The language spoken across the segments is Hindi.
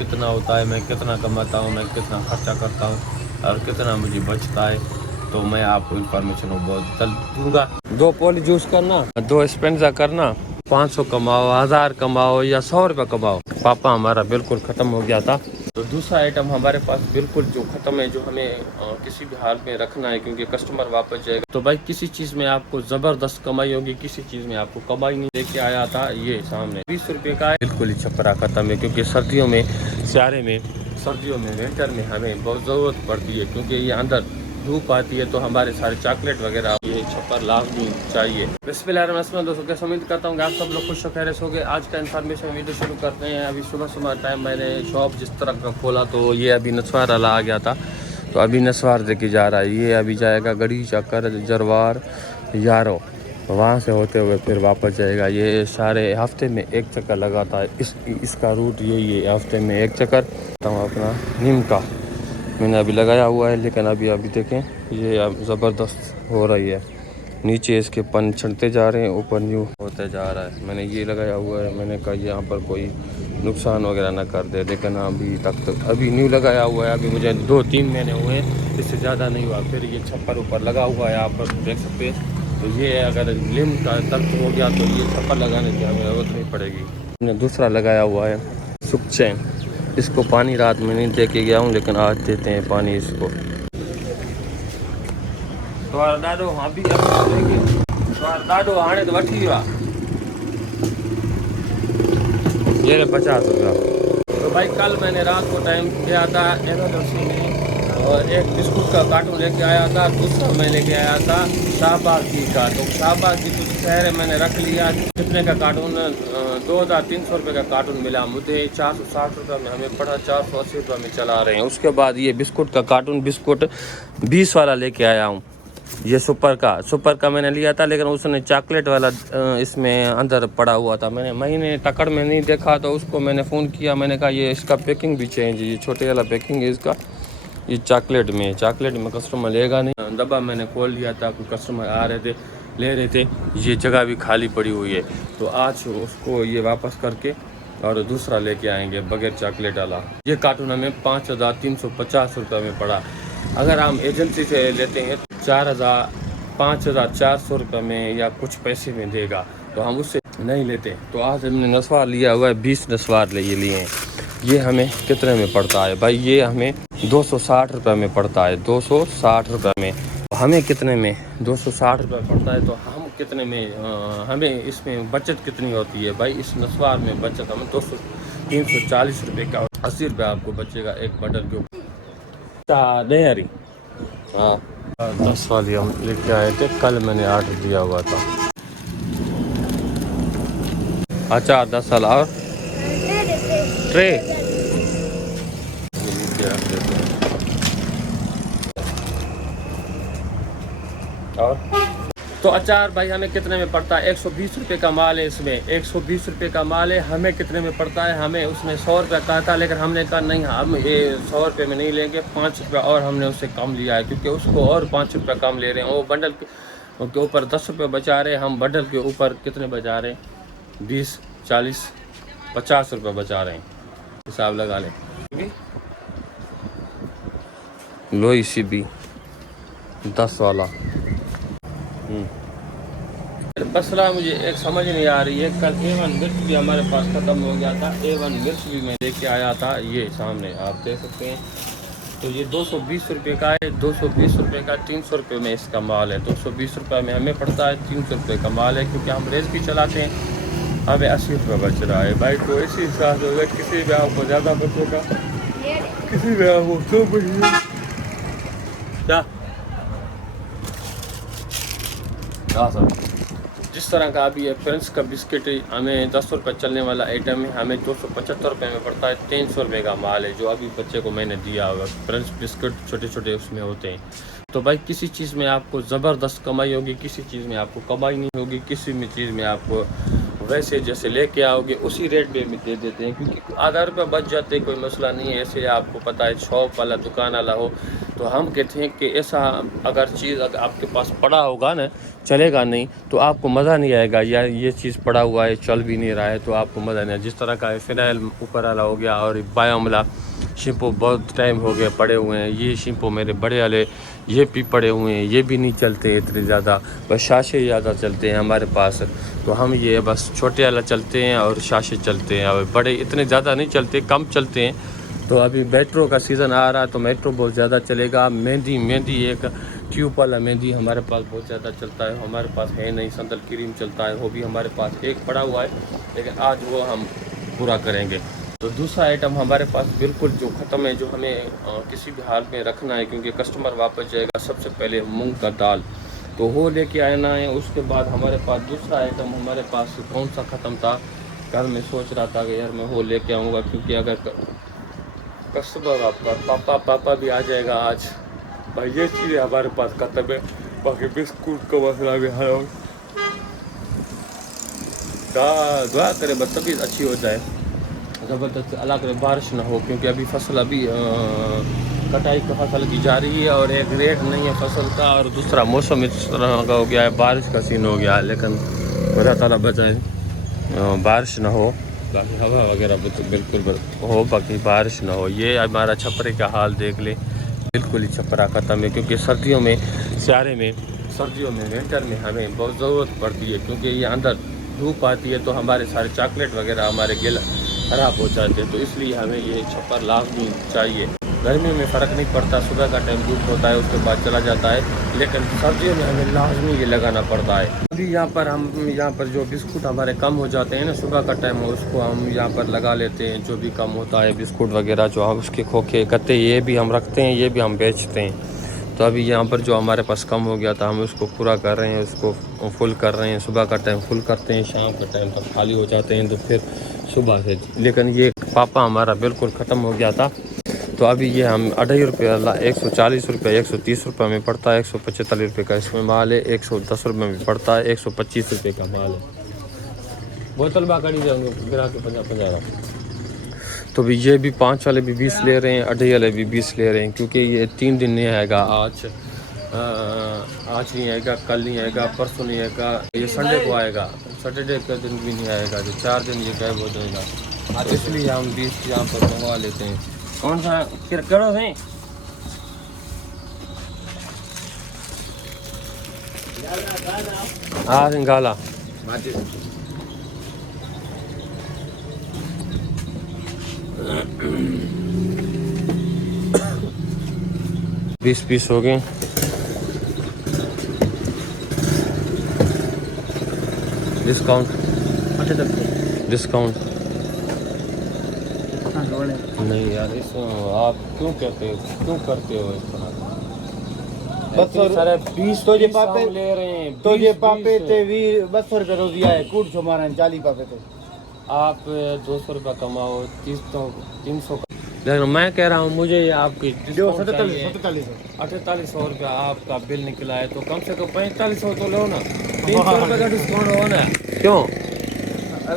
कितना होता है, मैं कितना कमाता हूँ, मैं कितना खर्चा करता हूँ और कितना मुझे बचता है, तो मैं आपको इन्फॉर्मेशन वो बहुत जल्द दूंगा। 2 पॉली जूस करना, 2 स्पेंजा करना, 500 कमाओ, 1000 कमाओ या 100 रुपये कमाओ। पापा हमारा बिल्कुल ख़त्म हो गया था। तो दूसरा आइटम हमारे पास बिल्कुल जो ख़त्म है, जो हमें किसी भी हाल में रखना है क्योंकि कस्टमर वापस जाएगा। तो भाई किसी चीज़ में आपको ज़बरदस्त कमाई होगी, किसी चीज़ में आपको कमाई नहीं। लेके आया था ये सामने 20 रुपये का है, बिल्कुल ही छपरा ख़त्म है क्योंकि सर्दियों में, सियारे में, सर्दियों में, विंटर में हमें बहुत ज़रूरत पड़ती है क्योंकि ये अंदर धूप आती है, तो हमारे सारे चॉकलेट वगैरह ये छप्पर लाजमी चाहिए। बिस्मिल्लाहिर्रहमानिर्रहीम दोस्तों, कैसे उम्मीद करता हूँ कि आप सब लोग खुश खैर हो गए। आज का इन्फॉर्मेशन वीडियो शुरू करते हैं। अभी सुबह सुबह टाइम मैंने शॉप जिस तरह का खोला तो ये अभी नस्वार वाला आ गया था, तो अभी नस्वार देके जा रहा है। ये अभी जाएगा गढ़ी चक्कर जरवार यारो, वहाँ से होते हुए फिर वापस जाएगा। ये सारे हफ्ते में एक चक्कर लगाता है, इसका रूट यही है, हफ्ते में एक चक्कर। अपना नीम का मैंने अभी लगाया हुआ है, लेकिन अभी देखें ये ज़बरदस्त हो रही है। नीचे इसके पन चढ़ते जा रहे हैं, ऊपर न्यू होते जा रहा है। मैंने ये लगाया हुआ है, मैंने कहा यहाँ पर कोई नुकसान वगैरह ना कर दे, लेकिन अभी तक अभी न्यू लगाया हुआ है। अभी मुझे 2-3 महीने हुए, इससे ज़्यादा नहीं हुआ। फिर ये छप्पर ऊपर लगा हुआ है, आप देख सकते हैं। तो ये अगर लिम का तर्क हो गया तो ये छप्पर लगाने की हमें ज़रूरत नहीं पड़ेगी। मैंने दूसरा लगाया हुआ है सुख चैन, इसको पानी रात में नहीं दे के गया हूँ, लेकिन आज देते हैं पानी इसको। तो ॾाढो अभी ॾाढो हाणे तो वठी वियो आहे, ये 50 रुपया। तो भाई कल मैंने रात को टाइम किया था एमरजेंसी में, और एक बिस्कुट का कार्टून लेके आया था। दूसरा मैं लेके आया था शाहबाजी का, तो शाहबाजी कुछ खैर मैंने रख लिया। कितने का कार्टून? 2300 रुपये का कार्टून मिला मुझे। 460 रुपये में हमें पड़ा, 480 रुपये में चला रहे हैं। उसके बाद ये बिस्कुट का कार्टून, बिस्कुट 20 वाला लेके आया हूँ। ये सुपर का मैंने लिया था, लेकिन उसने चॉकलेट वाला इसमें अंदर पड़ा हुआ था। मैंने टक्कर में नहीं देखा, तो उसको मैंने फ़ोन किया। मैंने कहा ये इसका पैकिंग भी चेंज, ये छोटे वाला पैकिंग है इसका, ये चॉकलेट में कस्टमर लेगा नहीं। डब्बा मैंने खोल लिया था, कोई कस्टमर आ रहे थे, ले रहे थे। ये जगह भी खाली पड़ी हुई है, तो आज उसको ये वापस करके और दूसरा लेके आएंगे बगैर चॉकलेट वाला। ये कार्टून हमें 5350 रुपये में पड़ा। अगर हम एजेंसी से लेते हैं 5400 रुपये में या कुछ पैसे में देगा, तो हम उससे नहीं लेते। तो आज हमने नस्वार लिया हुआ है, 20 नस्वार लिए हैं। ये हमें कितने में पड़ता है भाई? ये हमें 260 रुपये में पड़ता है, 260 रुपये में। हमें कितने में 260 रुपये पड़ता है, तो हम कितने में हमें इसमें बचत कितनी होती है भाई? इस नस्वार में बचत हमें 340 रुपये का, 80 रुपये आपको बचेगा एक बंडल के ऊपर। नहीं आ रही, हाँ 10 वाली हम लेके आए थे, कल मैंने ऑर्डर दिया हुआ था। अच्छा 10 वाला और ट्रे और तो अचार भाई हमें कितने में पड़ता है? 120 रुपये का माल है इसमें, 120 रुपये का माल है। हमें कितने में पड़ता है? हमें उसने 100 रुपये कहा था, लेकिन हमने कहा नहीं, हम ये 100 रुपये में नहीं लेंगे, 5 रुपये और हमने उससे कम लिया है, क्योंकि उसको और 5 रुपये कम ले रहे हैं। वो बंडल के ऊपर 10 रुपये बचा रहे हैं, हम बंडल के ऊपर कितने बचा रहे हैं? 20, 40, 50 रुपये बचा रहे हैं। हिसाब लगा लें। लोई CB 10 वाला मसला मुझे एक समझ नहीं आ रही है। कल A1 मिर्च भी हमारे पास ख़त्म हो गया था, A1 मिर्च भी मैं लेके आया था, ये सामने आप देख सकते हैं। तो ये 220 रुपये का है, 220 रुपये का 300 रुपये में इसका माल है। 220 रुपये में हमें पड़ता है, 300 रुपये का माल है, क्योंकि हम रेस भी चलाते हैं। हमें 80 रुपये बच रहा है भाई। तो इसी हिसाब से किसी भी आपको ज़्यादा बचेगा, किसी भी आपको तो बचेगा क्या। हाँ सर, जिस तरह का अभी ये फ्रेंड्स का बिस्किट हमें 10 रुपये चलने वाला आइटम है, हमें 275 रुपये में पड़ता है। 300 रुपये का माल है जो अभी बच्चे को मैंने दिया हुआ। फ्रेंड्स बिस्किट छोटे छोटे उसमें होते हैं। तो भाई किसी चीज़ में आपको ज़बरदस्त कमाई होगी, किसी चीज़ में आपको कमाई नहीं होगी, किसी भी चीज़ में आपको वैसे जैसे लेके आओगे उसी रेट पे भी दे देते हैं, क्योंकि आधा रुपया बच जाते, कोई मसला नहीं है। ऐसे आपको पता है शॉप वाला दुकान वाला हो तो हम कहते हैं कि ऐसा अगर चीज़ अगर आपके पास पड़ा होगा ना, चलेगा नहीं तो आपको मज़ा नहीं आएगा। या ये चीज़ पड़ा हुआ है चल भी नहीं रहा है तो आपको मज़ा नहीं आएगा। जिस तरह का फिनाइल ऊपर वाला हो गया और बायोमला शैम्पू बहुत टाइम हो गया पड़े हुए हैं। ये शैम्पू मेरे बड़े वाले ये भी पड़े हुए हैं, ये भी नहीं चलते इतने ज़्यादा, बस शाशे ज़्यादा चलते हैं हमारे पास। तो हम ये बस छोटे वाला चलते हैं और शाशे चलते हैं, और बड़े इतने ज़्यादा नहीं चलते, कम चलते हैं। तो अभी मेट्रो का सीज़न आ रहा है तो मेट्रो बहुत ज़्यादा चलेगा। मेहंदी एक ट्यूब वाला मेहंदी हमारे पास बहुत ज़्यादा चलता है, हमारे पास है नहीं। संदल क्रीम चलता है, वो भी हमारे पास एक पड़ा हुआ है, लेकिन आज वो हम पूरा करेंगे। तो दूसरा आइटम हमारे पास बिल्कुल जो ख़त्म है, जो हमें किसी भी हाल में रखना है क्योंकि कस्टमर वापस जाएगा, सबसे पहले मूंग का दाल तो वो लेके आना है। उसके बाद हमारे पास दूसरा आइटम हमारे पास कौन सा ख़त्म था, कल मैं सोच रहा था कि यार मैं वो लेके आऊँगा, क्योंकि अगर कस्टमर आपका पापा भी आ जाएगा आज, भाई ये चीज़ हमारे पास ख़त्म है। बाकी बिस्कुट का मसला भी हल हो, दुआ करें बस तबीयत अच्छी हो जाए, ज़बरदस्त अल्लाह करे बारिश ना हो, क्योंकि अभी फसल अभी कटाई का फसल की जा रही है और एक रेट नहीं है फसल का, और दूसरा मौसम इस तरह का हो गया है, बारिश का सीन हो गया है। लेकिन खुदा ताला बचाए बारिश ना हो, बाकी हवा वगैरह तो बिल्कुल हो, बाकी बारिश ना हो। ये हमारा छपरे का हाल देख ले, बिल्कुल ही छपरा ख़त्म है, क्योंकि सर्दियों में सर्दियों में विंटर में हमें बहुत ज़रूरत पड़ती है, क्योंकि ये अंदर धूप आती है तो हमारे सारे चॉकलेट वगैरह हमारे गिला ख़राब हो जाते हैं। तो इसलिए हमें ये छप्पर लाजमी चाहिए। गर्मी में फ़र्क नहीं पड़ता, सुबह का टाइम धूप होता है उसके बाद चला जाता है, लेकिन सर्दियों में हमें लाजमी ये लगाना पड़ता है। अभी हम यहाँ पर जो बिस्कुट हमारे कम हो जाते हैं ना सुबह का टाइम, उसको हम यहाँ पर लगा लेते हैं। जो भी कम होता है बिस्कुट वगैरह जो हम उसके खोखे गत्ते ये भी हम रखते हैं, ये भी हम बेचते हैं। तो अभी यहाँ पर जो हमारे पास कम हो गया था हम उसको पूरा कर रहे हैं, उसको फुल कर रहे हैं। सुबह का टाइम फुल करते हैं, शाम का टाइम तक खाली हो जाते हैं, तो फिर सुबह से। लेकिन ये पापा हमारा बिल्कुल ख़त्म हो गया था, तो अभी ये हम 2.5 रुपये 140 रुपये 130 रुपये में पड़ता है, 145 रुपये का इसमें माल है, 110 रुपये में पड़ता है, 125 रुपये का माल है। बोतल बाकड़ी जाएंगे गिरा के 50 तो भी ये भी 5 वाले भी 20 ले रहे हैं, 2.5 वाले भी 20 ले रहे हैं, क्योंकि ये 3 दिन नहीं आएगा। आज नहीं आएगा, कल नहीं आएगा, परसों नहीं आएगा, ये संडे को आएगा, सैटरडे का दिन भी नहीं आएगा, जो 4 दिन ये गायब हो जाएगा। इसलिए हम 20 यहाँ पर मंगवा लेते हैं। कौन सा करो है हाँ सिंगाला 20 पीस हो गए। डिस्काउंट नहीं यार, इस आप क्यों करते हो इस तरह? सारे 20 तो ये पापे ले रहे हैं, तो ये पापे ते 200 रुपये रोजी आए, कूट छो मारा 40 पापे थे। आप 200 रुपये कमाओ, 300। लेकिन मैं कह रहा हूँ मुझे आपकी 4800 रुपया आपका बिल निकला है, तो कम से कम 4500 तो लो ना, 300 रुपये का डिस्काउंट हो ना। क्यों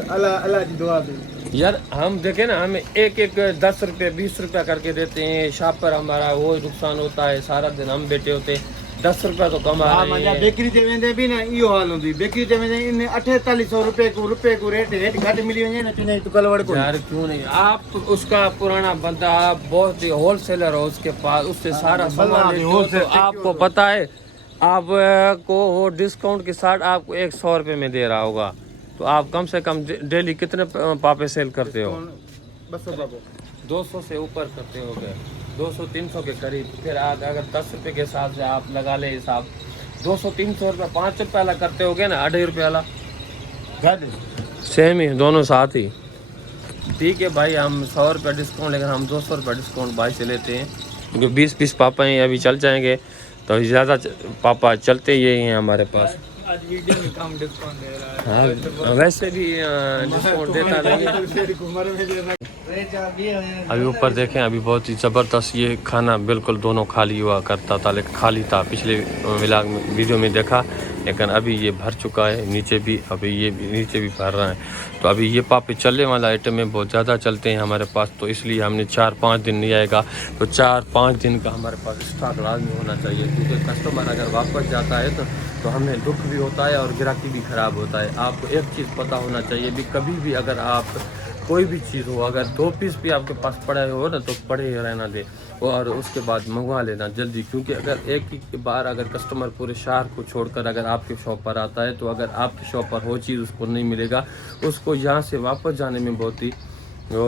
अल्लाह की दुआ दे यार, हम देखें ना, हमें एक 10 रुपये 20 रुपया करके देते हैं, शॉप पर हमारा वो नुकसान होता है, सारा दिन हम बैठे होते हैं, 10 रुपया तो कमा रहे हैं। बेकरी ते वेंदे भी ना इहो हाल होंदी, बेकरी ते वेंदे इन 4800 रुपए को रेट घट मिली वने ना, चने तो कलवड़ को यार क्यों नहीं, आप उसका पुराना बंदा, आप बहुत ही होलसेलर हो उसके पास, उससे सारा सामान लेते हो, तो आपको पता है आपको डिस्काउंट के साथ आपको 100 रुपये में दे रहा होगा, तो आप कम से कम डेली कितने पापे सेल करते हो? 200 पापे, 200 से ऊपर करते हो गए, 200-300 के करीब। फिर अगर 10 रुपये के हिसाब से आप लगा ले हिसाब, 200-300 रुपये, 5 रुपये वाला करते हो गए ना, 2.5 रुपये वाला सेम ही, दोनों साथ ही। ठीक है भाई, हम 100 रुपये डिस्काउंट, लेकिन हम 200 रुपये डिस्काउंट भाई से लेते हैं, क्योंकि 20 पीस पापा हैं, अभी चल जाएंगे, तो ज़्यादा पापा चलते ये हैं हमारे पास। आज वीडियो में कम डिस्काउंट दे रहा है। हाँ वैसे भी डिस्काउंट देता नहीं है। अभी ऊपर देखें, अभी बहुत ही ज़बरदस्त ये खाना बिल्कुल दोनों खाली हुआ करता था, लेकिन खाली था। पिछले वीडियो में देखा लेकिन अभी ये भर चुका है नीचे भी, अभी ये भी नीचे भी भर रहा है। तो अभी ये पापे चलने वाला आइटम है, बहुत ज़्यादा चलते हैं हमारे पास, तो इसलिए हमने 4-5 दिन नहीं आएगा, तो 4-5 दिन का हमारे पास स्टॉक लाजमी होना चाहिए, क्योंकि कस्टमर अगर वापस जाता है तो हमें दुख भी होता है और ग्राहकी भी ख़राब होता है। आपको एक चीज़ पता होना चाहिए भी, कभी भी अगर आप कोई भी चीज़ हो, अगर 2 पीस भी आपके पास पड़े हो ना, तो पड़े ही रहना दे और उसके बाद मंगवा लेना जल्दी, क्योंकि अगर एक ही बार अगर कस्टमर पूरे शहर को छोड़कर अगर आपके शॉप पर आता है, तो अगर आपकी शॉप पर वो चीज़ उसको नहीं मिलेगा, उसको यहाँ से वापस जाने में बहुत ही वो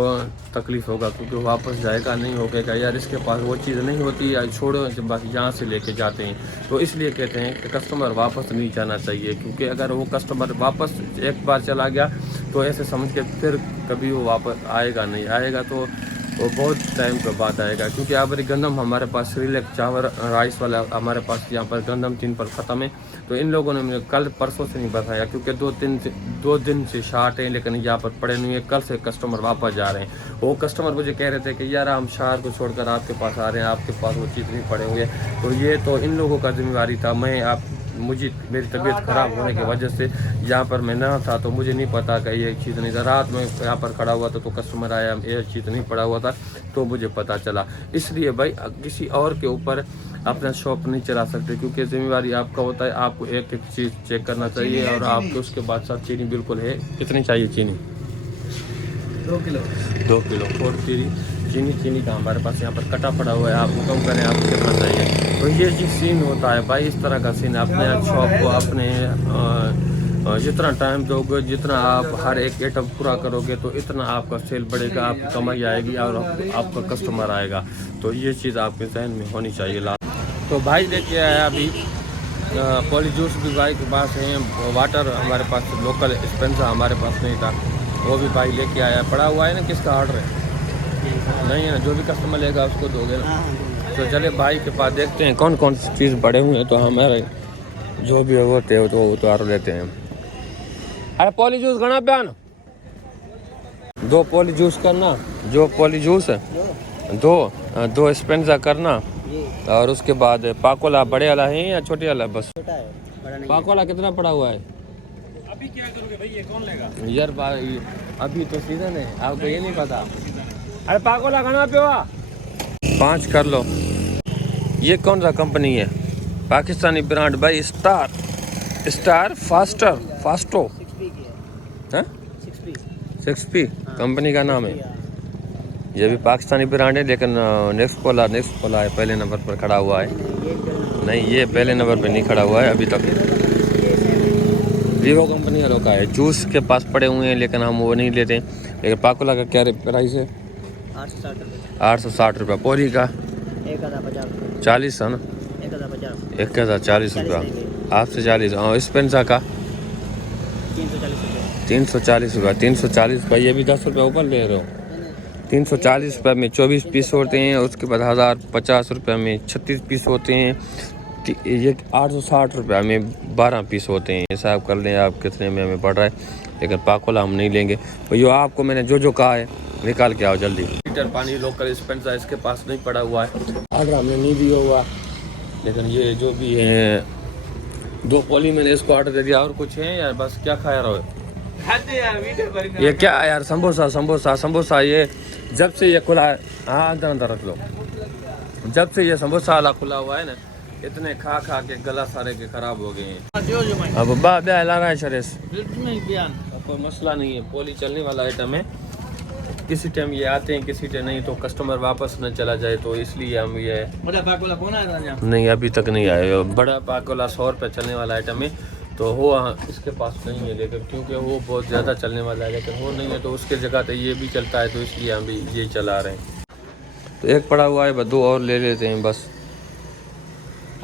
तकलीफ़ होगा, क्योंकि वापस जाएगा नहीं, होगा यार इसके पास वो चीज़ नहीं होती, या छोड़ो जब बस यहाँ से लेके जाते हैं। तो इसलिए कहते हैं कि कस्टमर वापस नहीं जाना चाहिए, क्योंकि अगर वो कस्टमर वापस एक बार चला गया तो ऐसे समझ के फिर कभी वो वापस आएगा नहीं, आएगा तो वो बहुत टाइम के बाद आएगा, क्योंकि अब गंदम हमारे पास श्रीलेक चावल राइस वाला हमारे पास यहाँ पर गंदम 3 पर ख़त्म है। तो इन लोगों ने मुझे कल परसों से नहीं बताया, क्योंकि 2 दिन से शार्ट है, लेकिन यहाँ पर पड़े नहीं है, कल से कस्टमर वापस जा रहे हैं। वो कस्टमर मुझे कह रहे थे कि यार हम शहर को छोड़कर आपके पास आ रहे हैं, आपके पास वो चीज़ नहीं पड़े हुए, तो ये तो इन लोगों का जिम्मेवारी था। मुझे मेरी तबीयत ख़राब होने की वजह से यहाँ पर मैं ना था, तो मुझे नहीं पता कि ये चीज़ नहीं था। रात में यहाँ पर खड़ा हुआ था तो कस्टमर आया, ये चीज़ नहीं पड़ा हुआ था, तो मुझे पता चला। इसलिए भाई किसी और के ऊपर अपना शॉप नहीं चला सकते, क्योंकि जिम्मेवारी आपका होता है। आपको एक एक चीज़ चेक करना चाहिए और आपको उसके बाद साथ चीनी बिल्कुल है। कितनी चाहिए चीनी? 2 किलो 2 किलो 4 चीनी का हमारे पास यहाँ पर कटा पड़ा हुआ है, आप हुक्म करें आपको कितना चाहिए। तो ये जो सीन होता है भाई, इस तरह का सीन अपने शॉप को अपने जितना टाइम दोगे, जितना आप हर एक आइटम पूरा करोगे, तो इतना आपका सेल बढ़ेगा, आपकी कमाई आएगी और आपका कस्टमर आएगा। तो ये चीज़ आपके जहन में होनी चाहिए। तो भाई लेके आया अभी पॉली जूस भी भाई के पास है, वाटर हमारे पास लोकल स्पेंसर हमारे पास नहीं था, वो भी भाई लेके आया। पड़ा हुआ है ना, किसका ऑर्डर है? नहीं है ना, जो भी कस्टमर लेगा उसको दोगे ना। तो चले भाई के पास देखते हैं कौन कौन सी चीज़ पड़े हुए हैं, तो हमारे जो भी होते हैं तो उतार लेते हैं। अरे पॉली जूस घना प्यान 2 पॉली जूस करना, जो पॉली जूस है 2 स्पेंजा करना, और उसके बाद पाकोला बड़े वाला है या छोटे वाला? बस पाकोला कितना पड़ा हुआ है? अभी क्या करोगे भाई, ये कौन लेगा यार भाई, अभी तो सीजन है, आपको ये नहीं पता। अरे पाकोला घना पे 5 कर लो। ये कौन सा कंपनी है? पाकिस्तानी ब्रांड भाई, स्टार फास्टो 6P कंपनी का नाम है। ये भी पाकिस्तानी ब्रांड है, लेकिन नेक्स्ट पोला है, पहले नंबर पर खड़ा हुआ है। नहीं, ये पहले नंबर पर नहीं खड़ा हुआ है अभी तक। वीवो कंपनी वालों का है, जूस के पास पड़े हुए हैं, लेकिन हम वो नहीं लेते। लेकिन पाकोला का क्या प्राइस है? 860 रुपये। पोरी का 40 है ना, 1040 रुपया आपसे 40। और स्पेंसा का 340 रुपया। 340 रुपये, ये भी 10 रुपये ऊपर ले रहे हो। 340 रुपये में 24 पीस होते हैं, उसके बाद 1050 रुपये में 36 पीस होते हैं। ये 860 रुपये में 12 पीस होते हैं। हिसाब कर लें आप कितने में हमें पड़ रहा है, लेकिन पाकोला हम नहीं लेंगे। तो ये आपको मैंने जो कहा है निकाल के आओ जल्दी। लीटर पानी लोकल स्पेंसर इसके पास नहीं पड़ा हुआ है, ऑर्डर हमने नहीं दिया हुआ, लेकिन ये जो भी है 2 पॉली मैंने इसको ऑर्डर दे दिया। और कुछ है यार? बस क्या खाया रहो ये क्या है यार? समोसा ये जब से ये खुला है, हाँ अंदर रख लो। जब से ये समोसा वाला खुला हुआ है ना, इतने खा के गला सारे के खराब हो गए हैं। अब ब्याह ला रहा है शरेश, कोई मसला नहीं है, पोली चलने वाला आइटम है। किसी टाइम ये आते हैं, किसी टाइम नहीं, तो कस्टमर वापस न चला जाए, तो इसलिए हम ये बड़ा पाकोला कौन आया? नहीं, अभी तक नहीं आया। बड़ा पाकोला 100 रुपये चलने वाला आइटम है, तो वो इसके पास नहीं है, लेकिन क्योंकि वो बहुत ज़्यादा चलने वाला है, लेकिन वो नहीं है, तो उसके जगह पे ये भी चलता है, तो इसलिए हम भी ये चला रहे हैं। तो एक पड़ा हुआ है, बस 2 और ले लेते हैं बस।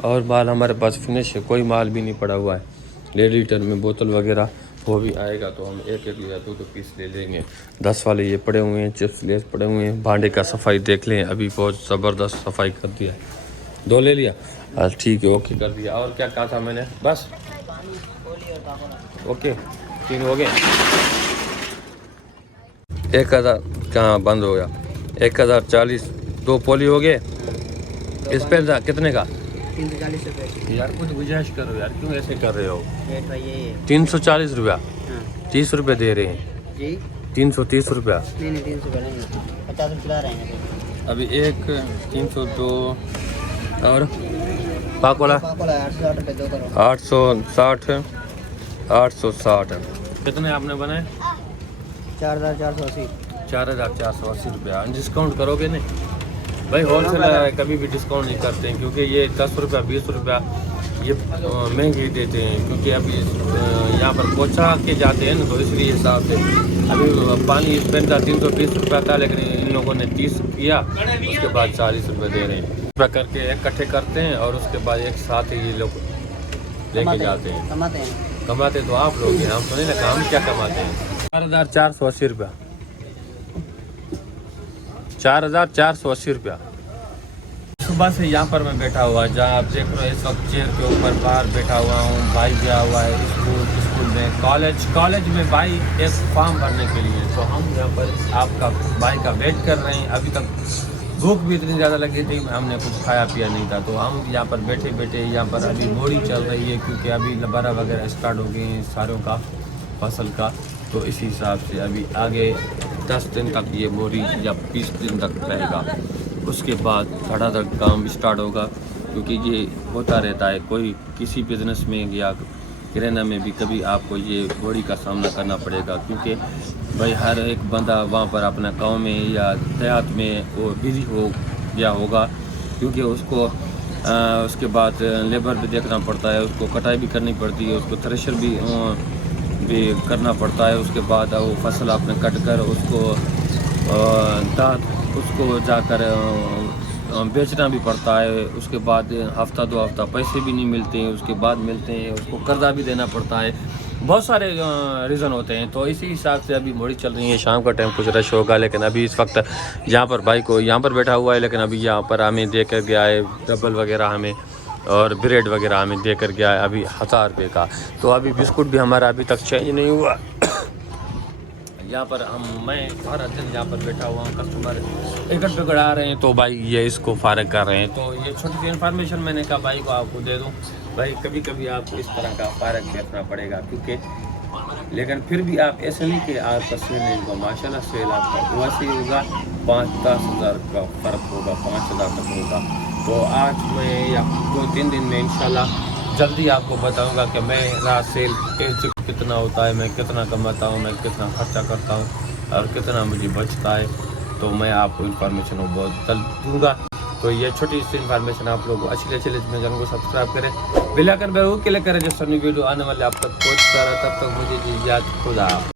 और माल हमारे पास फिनिश है, कोई माल भी नहीं पड़ा हुआ है। 1.5 लीटर में बोतल वगैरह वो भी आएगा, तो हम 1 या 2 पीस ले लेंगे। 10 वाले ये पड़े हुए हैं, चिप्स लेस पड़े हुए हैं। भांडे का सफाई देख लें, अभी बहुत ज़बरदस्त सफाई कर दिया। 2 ले लिया, अच्छा ठीक है, ओके कर दिया। और क्या कहा था मैंने? बस ओके, 3 हो गए। 1000 कहाँ बंद हो गया? 1040, 2 पोली हो गए। स्पेंसर कितने का? 340 रुपये। यार कुछ गुजारिश करो यार, क्यों ऐसे कर रहे हो? रेट भाई यही है। 340 रुपया, हाँ 30 रुपये दे रहे हैं। जी 330 रुपया। नहीं 300 रुपये नहीं, 50 रुपये ला रहे हैं। अभी एक 302 और पाकोला 860 रुपये 2 करो। 860 860। कितने आपने बनाए? 4480। 4480 रुपया। डिस्काउंट करोगे नहीं भाई? होलसेल है, कभी भी डिस्काउंट नहीं करते हैं, क्योंकि ये 10 रुपया 20 रुपया ये महंगे देते हैं, क्योंकि अभी यहाँ पर पहुँचा के जाते हैं ना, तो इसलिए हिसाब से। अभी पानी पेंटा 320 रुपया था, लेकिन इन लोगों ने 30 किया, उसके बाद 40 रुपये दे रहे हैं। रुपया करके इकट्ठे करते हैं और उसके बाद एक साथ ही ये लोग लेके जाते हैं। कमाते तो आप लोग हैं, हम तो नहीं ना, हम क्या कमाते हैं? 4480 रुपया, 4480 रुपया। सुबह से यहाँ पर मैं बैठा हुआ, जहाँ आप देख रहे हो इस वक्त चेयर के ऊपर बाहर बैठा हुआ हूँ। भाई गया हुआ है स्कूल में, कॉलेज में भाई एक फॉर्म भरने के लिए। तो हम यहाँ पर आपका भाई का वेट कर रहे हैं। अभी तक भूख भी इतनी ज़्यादा लगी थी, हमने कुछ खाया पिया नहीं था, तो हम यहाँ पर बैठे यहाँ पर अभी मोड़ी चल रही है, क्योंकि अभी लबारा वगैरह स्टार्ट हो गई हैं सारों का फसल का। तो इसी हिसाब से अभी आगे 10 दिन तक ये मोरी या 20 दिन तक रहेगा, उसके बाद धड़ाधड़ काम स्टार्ट होगा। क्योंकि ये होता रहता है, कोई किसी बिजनेस में या किराना में भी कभी आपको ये बोरी का सामना करना पड़ेगा, क्योंकि भाई हर एक बंदा वहाँ पर अपना गांव में या देहात में वो बिजी हो गया होगा, क्योंकि उसको उसके बाद लेबर भी देखना पड़ता है, उसको कटाई भी करनी पड़ती है, उसको थ्रेशर भी करना पड़ता है। उसके बाद वो फसल आपने कट कर उसको जाकर बेचना भी पड़ता है। उसके बाद हफ्ता 2 हफ्ता पैसे भी नहीं मिलते हैं, उसके बाद मिलते हैं, उसको कर्जा भी देना पड़ता है। बहुत सारे रीज़न होते हैं। तो इसी हिसाब से अभी मोड़ी चल रही है। शाम का टाइम कुछ रश होगा, लेकिन अभी इस वक्त यहाँ पर भाई को यहाँ पर बैठा हुआ है, लेकिन अभी यहाँ पर हमें दे कर गया है डबल वगैरह हमें, और ब्रेड वगैरह हमें दे कर गया है अभी 1000 रुपये का। तो अभी बिस्कुट भी हमारा अभी तक चेंज नहीं हुआ। यहाँ पर मैं सारा दिन यहाँ पर बैठा हुआ हूँ, कस्टमर टिकट पे आ रहे हैं, तो भाई ये इसको फारग कर रहे हैं। तो ये छोटी सी इन्फॉर्मेशन मैंने कहा भाई को आपको दे दूँ। भाई कभी कभी आपको इस तरह का फारग बेचना पड़ेगा, क्योंकि लेकिन फिर भी आप ऐसे नहीं कि आपका सेल नहीं होगा। माशाल्लाह सेल आपका वैसे ही होगा, 5-10 हज़ार का फ़र्क होगा, 5000 तक होगा। तो आज मैं या 2-3 दिन में इंशाल्लाह जल्दी आपको बताऊंगा कि मेरा सेल कितना होता है, मैं कितना कमाता हूँ, मैं कितना खर्चा करता हूँ और कितना मुझे बचता है। तो मैं आपको इन्फॉर्मेशन वो बहुत जल्द दूँगा। तो ये छोटी सी इन्फॉर्मेशन आप लोग अच्छी चैनल को सब्सक्राइब करें, बेल आइकन पर क्लिक करें, जो सभी वीडियो आने वाले आप तक पहुँचता रहा। तब तक मुझे याद खुदा।